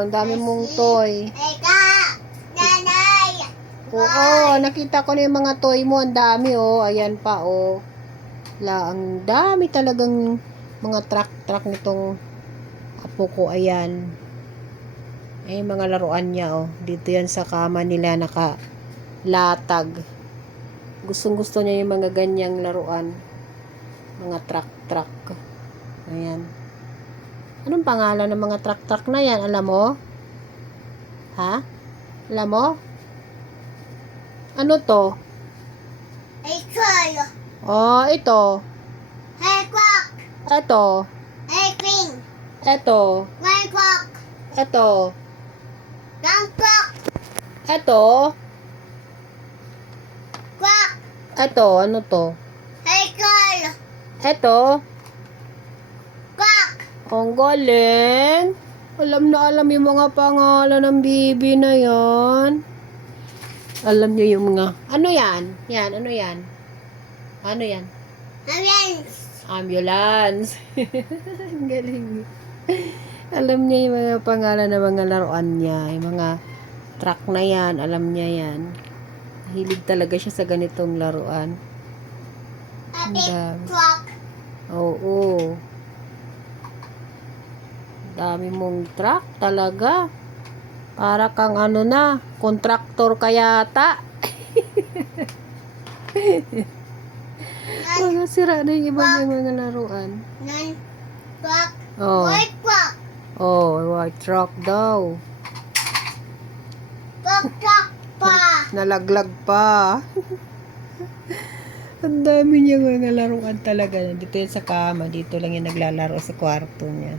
oh. Ang dami mong toy. Nanay! Oo, nakita ko na yung mga toy mo. Ang dami, oh. Ayan pa, oh. Ang dami talagang mga truck nitong apo ko. Ayan. Eh, mga laruan niya, oh. Dito yan sa kama nila nakalatag. Gustong-gusto niya yung mga ganyang laruan. Mga truck. Ayan. Anong pangalan ng mga truck na yan? Alam mo? Ha? Alam mo? Ano to? Ikoy! Oh, ito. Hey, clock! Ito. Hey, queen! Ito. My clock! Ito. Young clock! Ito. Clock! Ito. Ano to? Hey, girl! Ito. Clock! Ang galing. Alam na alam yung mga pangalan ng bibi na yan. Alam niyo yung mga... Ano yan? Yan. Ano yan? Ano yan? Ambulance! Ambulance. Ang galing. Alam niya yung mga pangalan ng mga laruan niya. Yung mga truck na yan. Alam niya yan. Hilig talaga siya sa ganitong laruan. A big clock! Oo. Dami mong truck talaga. Para kang ano na, kontraktor ka yata. Mga sira na yung ibang mga laruan. Nine clock! Oh. White clock! Oh, white truck daw. Clock pa! Nalaglag pa. Ang dami niya mga laruan talaga. Dito yan sa kama. Dito lang yung naglalaro sa kwarto niya.